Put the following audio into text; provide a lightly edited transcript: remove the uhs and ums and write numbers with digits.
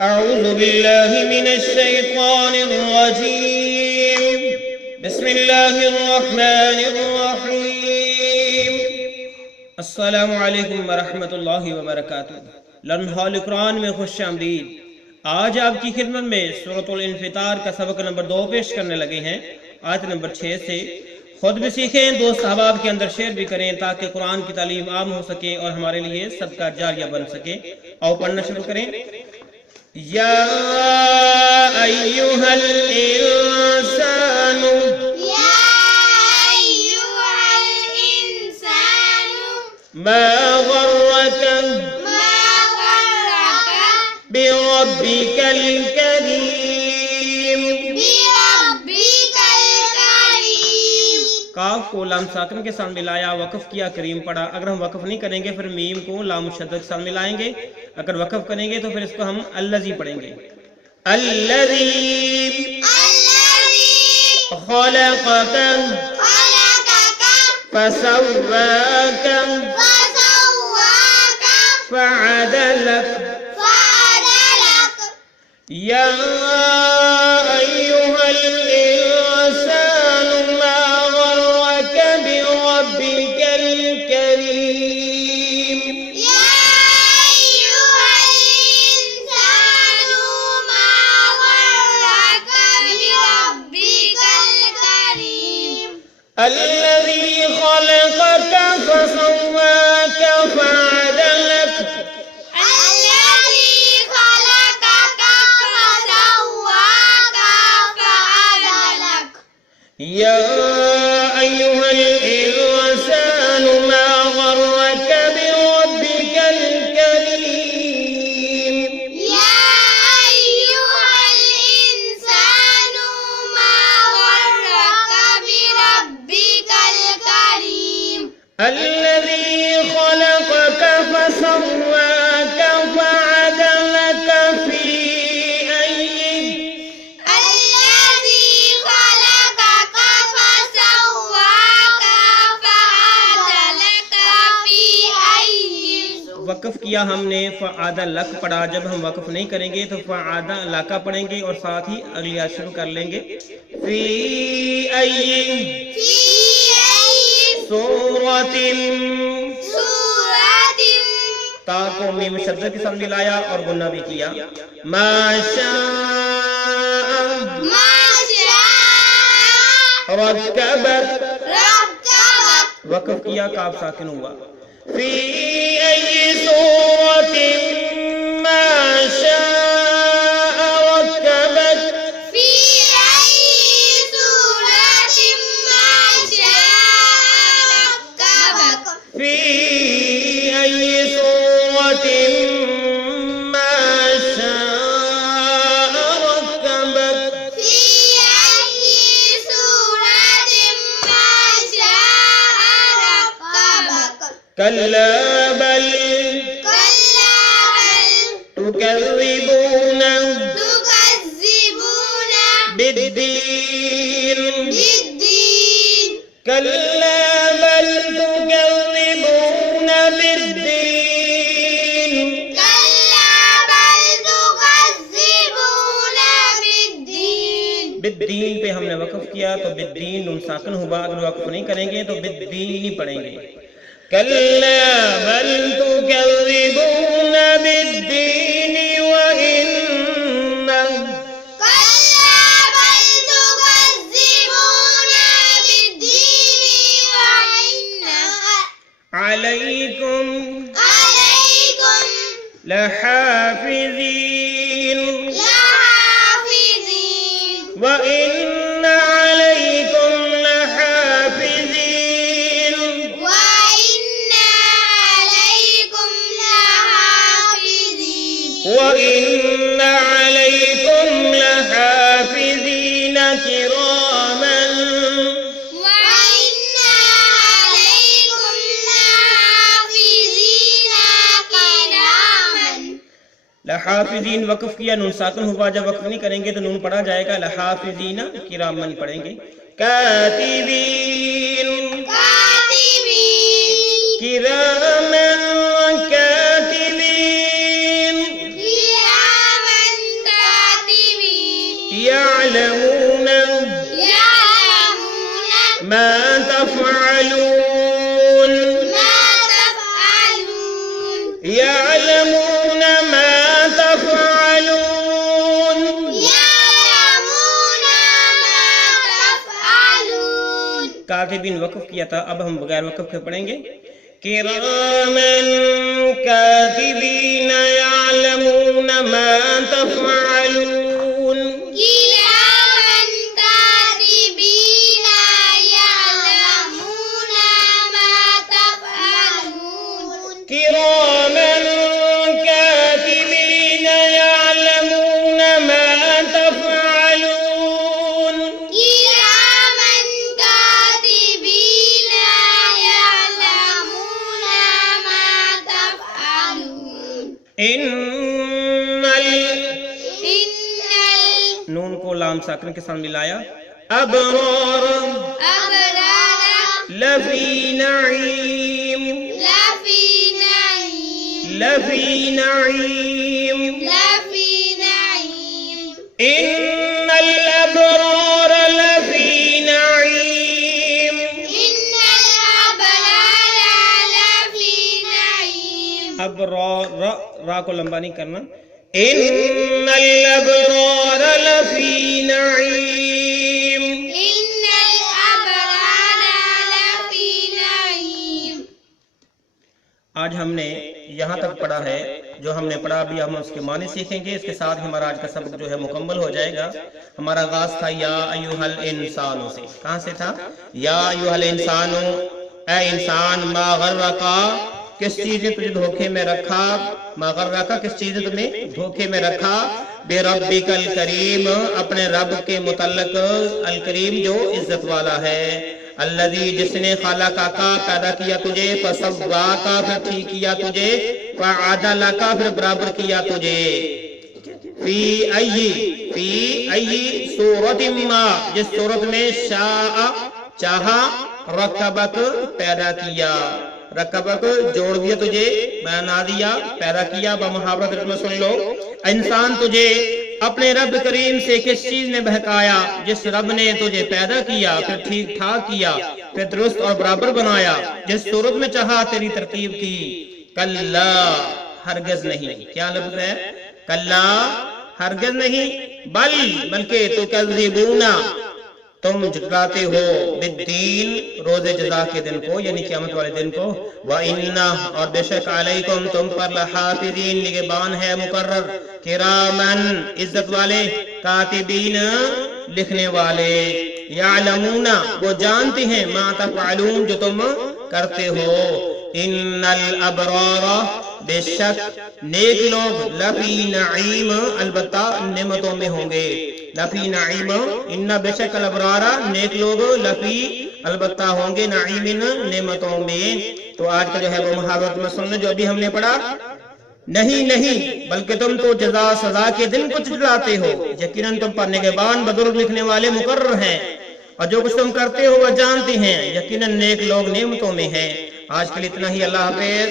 أعوذ بالله من الشيطان الرجيم. بسم الله الرحمن الرحيم. السلام علیکم ورحمۃ اللہ وبرکاتہ. لرن ہال قرآن میں خوش آمدید. آج آپ کی خدمت میں سورۃ الانفطار کا سبق نمبر 2 پیش کرنے لگے ہیں. آیت نمبر 6 سے خود بھی سیکھیں، دوست احباب کے اندر شیئر بھی کریں تاکہ قرآن کی تعلیم عام ہو سکے اور ہمارے لیے صدقہ جاریہ بن سکے. آؤ پڑھنا شروع کریں. یا ایہا الانسان ما غرک بربک الکریم. کاف کو لام ساکن کے ساتھ ملایا، وقف کیا، کریم پڑھا. اگر ہم وقف نہیں کریں گے پھر میم کو لام مشدد کے ساتھ ملائیں گے. اگر وقف کریں گے تو پھر اس کو ہم الذی پڑھیں گے. الذی خلقک فسواک فعدلک. یا ایہا الانسان ما غرک بربک الکریم. الذي خلقك فسواك فعدلك. يا أيها الإنسان ما غرك بربك الكريم. الذي خلقك فسواك فعدلك في وقف کیا ہم نے، فعاد لک پڑھا. جب ہم وقف نہیں کریں گے تو فعاد لاکا پڑھیں گے اور ساتھ ہی اگلی آیت شروع کر لیں گے. فی ای سورۃ، تا کو میم شدت کے ساتھ ملایا اور غنہ بھی کیا. ما شاء رکبک، وقف کیا، کاف ساکن ہوا. فی ای سورۃ ما شاء رکبک. فی ای سورۃ ما شاء رکبک. کلا بل تکذبون بالدین. کلا بل تکذبون بالدین. بالدین پہ ہم نے وقف کیا تو بالدین نون ساکن ہوا. اگر وقف نہیں کریں گے تو بالدین ہی پڑھیں گے. کلا بل تکذبون بالدین وإن علیکم لحافظین وإن علیکم لحافظین. وإن عليكم لحافظين كراما. لحافظین وقف کیا، نون ساکن ہوا. جب وقف نہیں کریں گے تو نون پڑھا جائے گا. لحافظین کرامن پڑھیں گے. کاتبین كراما كاتبين يعلمون ما تفعلون يعلمون ما تفعلون کاتبین وقف کیا تھا، اب ہم بغیر وقف کے پڑھیں گے. کرامن کاتبین یعلمون ما تفعلون كراما كاتبين يعلمون ما تفعلون إن نون کو لام ساکن کے ساتھ ملایا. أبرار لفي نعيم لفي نعيم إن الأبرار لفي نعيم أبرار را کو لمبا نہیں کرنا. إن الأبرار لفي نعيم آج ہم نے یہاں تک پڑھا ہے. جو ہم نے پڑھا ابھی ہم اس کے معنی سیکھیں گے. اس کے ساتھ ہمارا آج کا سبق جو ہے مکمل ہو جائے گا. ہمارا آغاز تھا یا ایھا الانسان سے. کہاں سے تھا؟ یا ایھا الانسان، اے انسان، ما غرکا، کس چیز نے تجھے دھوکے میں رکھا، ما غرکا، کس چیز نے تمہیں دھوکے میں رکھا، بربک الکریم، اپنے رب کے متعلق، الکریم جو عزت والا ہے، الذی جس نے خلقک پیدا کیا تجھے، فسواک پھر ٹھیک کیا تجھے، فعدلک پھر برابر کیا تجھے، فی ای صورت ما، جس صورت میں شاء چاہا، رکبک پیدا کیا، رکبک جوڑ دیا تجھے، بنا دیا، پیدا کیا. بمحاورہ ترجمہ سن لو. انسان تجھے اپنے رب کریم سے کس چیز نے بہکایا؟ جس رب نے تجھے پیدا کیا، پھر ٹھیک ٹھاک کیا، پھر درست اور برابر بنایا، جس صورت میں چاہا تیری ترتیب کی. کلا، ہرگز نہیں. کیا لفظ ہے؟ کلا، ہرگز نہیں. بلکہ تکذبون، تم جھٹلاتے ہو، بالدین، روز جزا کے دن کو، یعنی قیامت والے دن کو. وَإِنَّ، اور بے شک علیکم تم پر، لحافظین، نگہبان ہے مقرر، کرامن، عزت والے، کاتبین، لکھنے والے، یعلمون، وہ جانتے ہیں، ما تفعلون، جو تم کرتے ہو. ان الابرار، بے شک نیک لوگ، لفی نعیم، البتہ نعمتوں میں ہوں گے. لفی نعیم، ان بے شک الابرار، نیک لوگ، لفی البتہ ہوں گے، نعیم، نعمتوں میں. تو آج کا جو ہے وہ محاورہ میں سننا جو ابھی ہم نے پڑھا. نہیں بلکہ تم تو جزا سزا کے دن کو جھٹلاتے ہو، یقیناً تم پر نگہبان بزرگ لکھنے والے مقرر ہیں، اور جو کچھ تم کرتے ہو وہ جانتے ہیں، یقیناً نیک لوگ نعمتوں میں ہیں. آج کے لیے اتنا ہی. اللہ حافظ.